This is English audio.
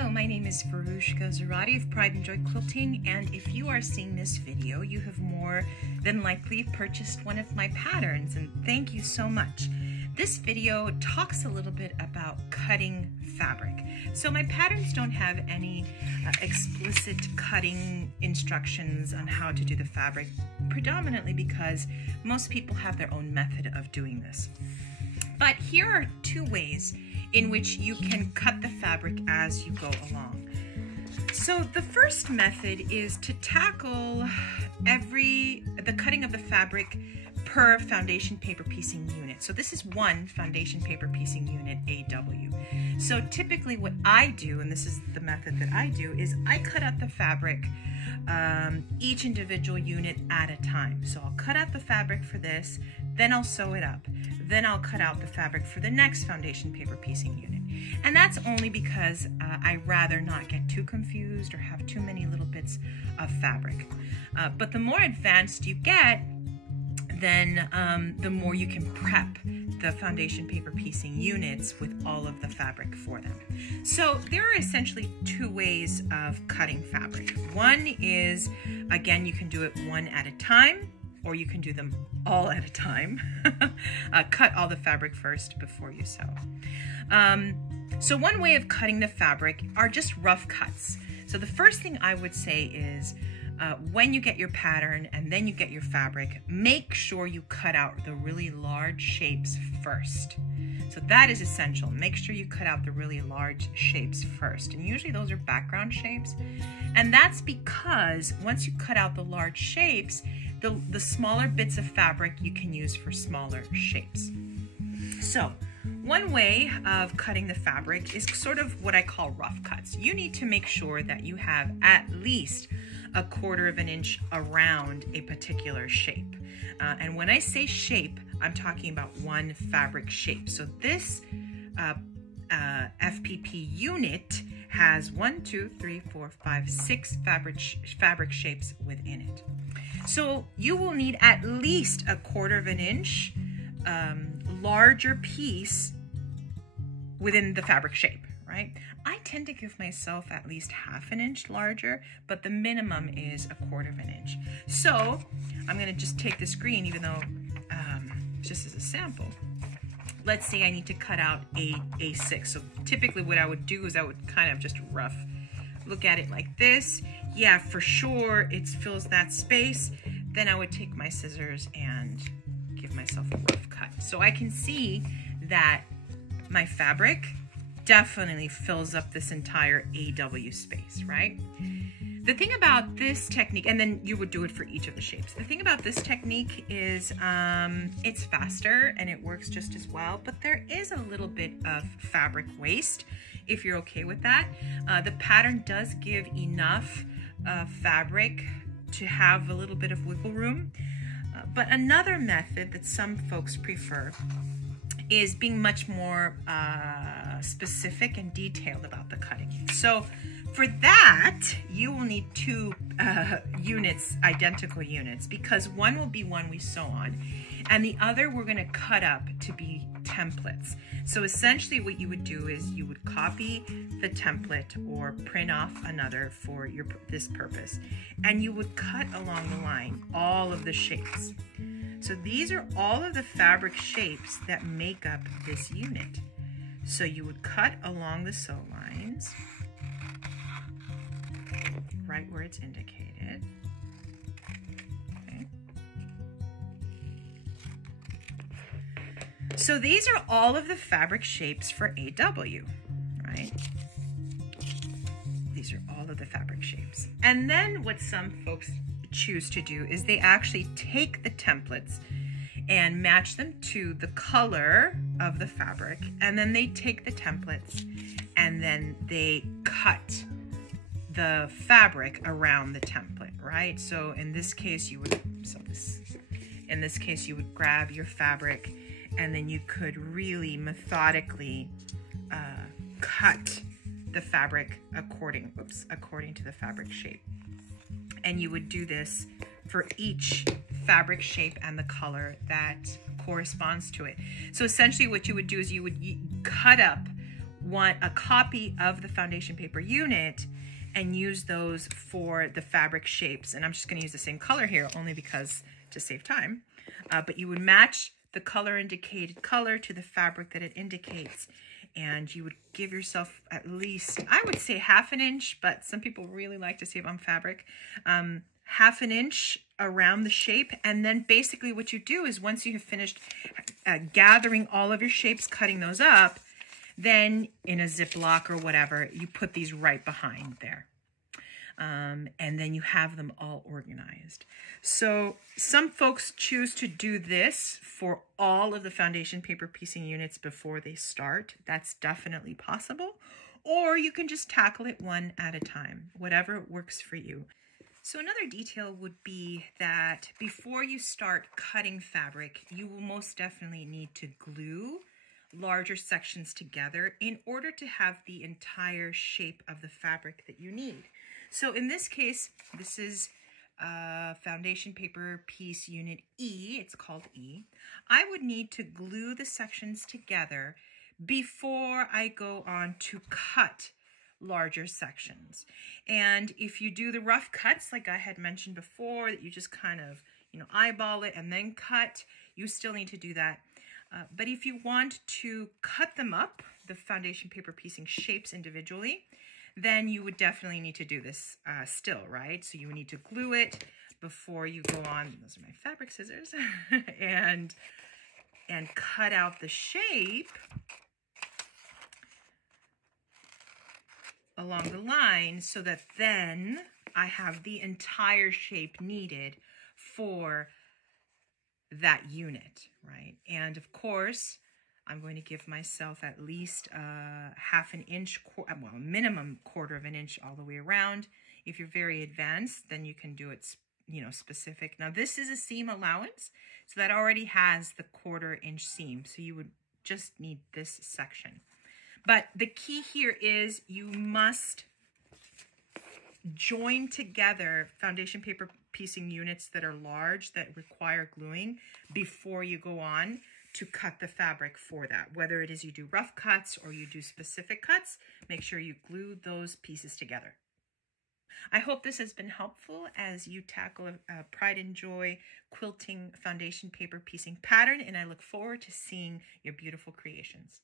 Hello, my name is Varushka Zarati of Pride and Joy Quilting, and if you are seeing this video, you have more than likely purchased one of my patterns, and thank you so much. This video talks a little bit about cutting fabric. So my patterns don't have any explicit cutting instructions on how to do the fabric, predominantly because most people have their own method of doing this. But here are two ways in which you can cut the fabric as you go along. So the first method is to tackle the cutting of the fabric per foundation paper piecing unit. So this is one foundation paper piecing unit, AW. So typically what I do, and this is the method that I do, is I cut out the fabric each individual unit at a time. So I'll cut out the fabric for this, then I'll sew it up. Then I'll cut out the fabric for the next foundation paper piecing unit. And that's only because I rather not get too confused or have too many little bits of fabric. But the more advanced you get, then the more you can prep the foundation paper piecing units with all of the fabric for them. So there are essentially two ways of cutting fabric. One is, again, you can do it one at a time, or you can do them all at a time. Cut all the fabric first before you sew. So one way of cutting the fabric are just rough cuts. So the first thing I would say is, when you get your pattern and then you get your fabric, make sure you cut out the really large shapes first. So that is essential. Make sure you cut out the really large shapes first. And usually those are background shapes. And that's because once you cut out the large shapes, the smaller bits of fabric you can use for smaller shapes. So one way of cutting the fabric is sort of what I call rough cuts. You need to make sure that you have at least 1/4 of an inch around a particular shape. And when I say shape, I'm talking about one fabric shape. So this FPP unit has 1, 2, 3, 4, 5, 6 fabric shapes within it. So you will need at least 1/4 of an inch larger piece within the fabric shape, right? I tend to give myself at least 1/2 an inch larger, but the minimum is 1/4 of an inch. So I'm gonna just take this green, even though just as a sample. Let's say I need to cut out A6. So typically what I would do is I would kind of just rough look at it like this. Yeah, for sure it fills that space. Then I would take my scissors and give myself a rough cut. So I can see that my fabric definitely fills up this entire AW space, right? The thing about this technique, and then you would do it for each of the shapes. The thing about this technique is it's faster and it works just as well, but there is a little bit of fabric waste if you're okay with that. The pattern does give enough fabric to have a little bit of wiggle room. But another method that some folks prefer is being much more specific and detailed about the cutting. So for that, you will need 2 units, identical units, because one will be one we sew on, and the other we're gonna cut up to be templates. So essentially what you would do is you would copy the template or print off another for this purpose, and you would cut along the line all of the shapes. So these are all of the fabric shapes that make up this unit. So you would cut along the sew lines, right where it's indicated. Okay. So these are all of the fabric shapes for AW, right? These are all of the fabric shapes. And then what some folks choose to do is they actually take the templates and match them to the color of the fabric, and then they take the templates and then they cut the fabric around the template, right? So in this case you would grab your fabric and then you could really methodically cut the fabric according to the fabric shape. And you would do this for each fabric shape and the color that corresponds to it. So essentially what you would do is you would cut up want a copy of the foundation paper unit and use those for the fabric shapes. And I'm just going to use the same color here only because to save time. But you would match the color indicated color to the fabric that it indicates. And you would give yourself at least, I would say 1/2 inch, but some people really like to save on fabric. 1/2 inch around the shape. And then basically what you do is once you have finished gathering all of your shapes, cutting those up, then in a Ziploc or whatever, you put these right behind there. And then you have them all organized. So some folks choose to do this for all of the foundation paper piecing units before they start. That's definitely possible. Or you can just tackle it one at a time, whatever works for you. So another detail would be that before you start cutting fabric, you will most definitely need to glue larger sections together in order to have the entire shape of the fabric that you need. So in this case, this is foundation paper piece unit E. It's called E. I would need to glue the sections together before I go on to cut larger sections. And if you do the rough cuts, like I had mentioned before, that you just kind of, eyeball it and then cut, you still need to do that. But if you want to cut them up, the foundation paper piecing shapes individually, then you would definitely need to do this still, right? So you would need to glue it before you go on, those are my fabric scissors, and cut out the shape along the line so that then I have the entire shape needed for that unit, right? And of course, I'm going to give myself at least 1/2 inch, well, minimum 1/4 inch all the way around. If you're very advanced, then you can do it, specific. Now this is a seam allowance, so that already has the 1/4 inch seam. So you would just need this section. But the key here is you must join together foundation paper piecing units that are large, that require gluing, before you go on to cut the fabric for that. Whether it is you do rough cuts or you do specific cuts, make sure you glue those pieces together. I hope this has been helpful as you tackle a Pride and Joy quilting foundation paper piecing pattern, and I look forward to seeing your beautiful creations.